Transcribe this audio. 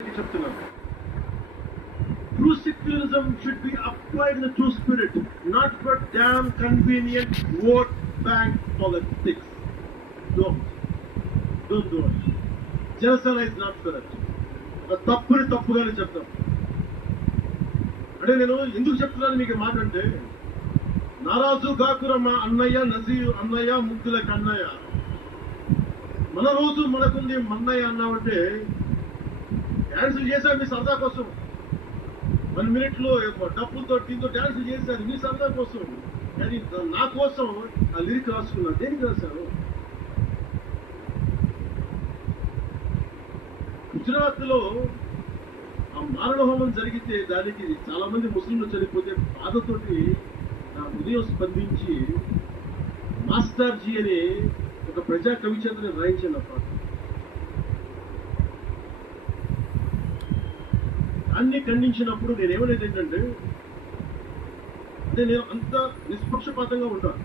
చెప్తున్నాను. True secularism should be applied in the true spirit, not for damn convenient vote bank politics. Don't do it. Janasena is not for it. తప్పుగానే చెప్తాం. అంటే నేను ఎందుకు చెప్తున్నాను మీకు మాట అంటే, నారాజు గాకురమ్మ అన్నయ్య నజీర్ అన్నయ్య ముగ్గులకి అన్నయ్య, మన రోజు మనకుంది మన్నయ్య అన్నామంటే డ్యాన్సులు చేశారు మీ సరదా కోసం. 1 minute లో డబ్బులతో దీంతో డ్యాన్సులు చేశారు మీ సరదా కోసం. కానీ నా కోసం ఆ లిరిక్ రాసుకున్నారు. దేనికి రాశారు? గుజరాత్ లో ఆ మారణ హోమం జరిగితే దానికి చాలా మంది ముస్లింలు చనిపోతే బాధతోటి నా ఉదయం స్పందించి మాస్టర్జీ అనే ఒక ప్రజా కవిచేతని రాయించాను. ఆ పాట అన్ని ఖండించినప్పుడు నేనేమనేది ఏంటంటే, నేను అంత నిష్పక్షపాతంగా ఉంటాను.